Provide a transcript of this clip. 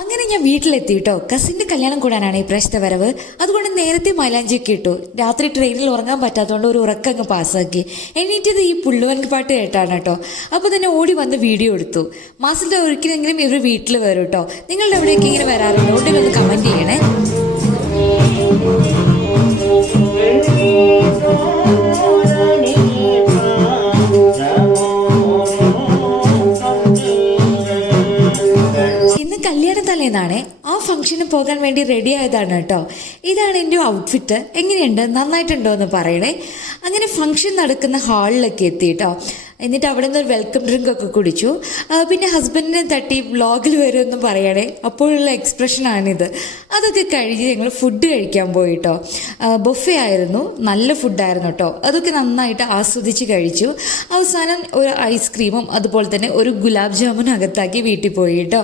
അങ്ങനെ ഞാൻ വീട്ടിലെത്തി കേട്ടോ. കസിൻ്റെ കല്യാണം കൂടാനാണ് ഈ പ്രാവശ്യത്തെ വരവ്. അതുകൊണ്ട് നേരത്തെ മൈലാഞ്ചിയൊക്കെ ഇട്ടു. രാത്രി ട്രെയിനിൽ ഉറങ്ങാൻ പറ്റാത്തതുകൊണ്ട് ഒരു ഉറക്കങ്ങ് പാസ്സാക്കി. എണീറ്റത് ഈ പുള്ളുവൻ പാട്ട് കേട്ടാണ് കേട്ടോ. അപ്പോൾ തന്നെ ഓടി വന്ന് വീഡിയോ എടുത്തു. മാസത്തിൽ ഒരിക്കലെങ്കിലും ഇവർ വീട്ടിൽ വരും കേട്ടോ. നിങ്ങളുടെ എവിടെയൊക്കെ ഇങ്ങനെ വരാറുണ്ടോ? ഉണ്ടെങ്കിൽ ഒന്ന് കമൻറ്റ് ചെയ്യണേ. കല്യാണ തലേന്നാണ്. ആ ഫംഗ്ഷന് പോകാൻ വേണ്ടി റെഡി ആയതാണ് കേട്ടോ. ഇതാണ് എൻ്റെ ഔട്ട്ഫിറ്റ്. എങ്ങനെയുണ്ട്? നന്നായിട്ടുണ്ടോ എന്ന് പറയണേ. അങ്ങനെ ഫംഗ്ഷൻ നടക്കുന്ന ഹാളിലൊക്കെ എത്തി കേട്ടോ. എന്നിട്ട് അവിടെ നിന്ന് ഒരു വെൽക്കം ഡ്രിങ്ക് ഒക്കെ കുടിച്ചു. പിന്നെ ഹസ്ബൻഡിനെ തട്ടി വ്ളോഗിൽ വരുമെന്നും പറയണേ. അപ്പോഴുള്ള എക്സ്പ്രഷനാണിത്. അതൊക്കെ കഴിഞ്ഞ് ഞങ്ങൾ ഫുഡ് കഴിക്കാൻ പോയി കേട്ടോ. ബൊഫെ ആയിരുന്നു, നല്ല ഫുഡായിരുന്നു കേട്ടോ. അതൊക്കെ നന്നായിട്ട് ആസ്വദിച്ച് കഴിച്ചു. അവസാനം ഒരു ഐസ്ക്രീമും അതുപോലെ തന്നെ ഒരു ഗുലാബ് ജാമുൻ അകത്താക്കി വീട്ടിൽ പോയി കേട്ടോ.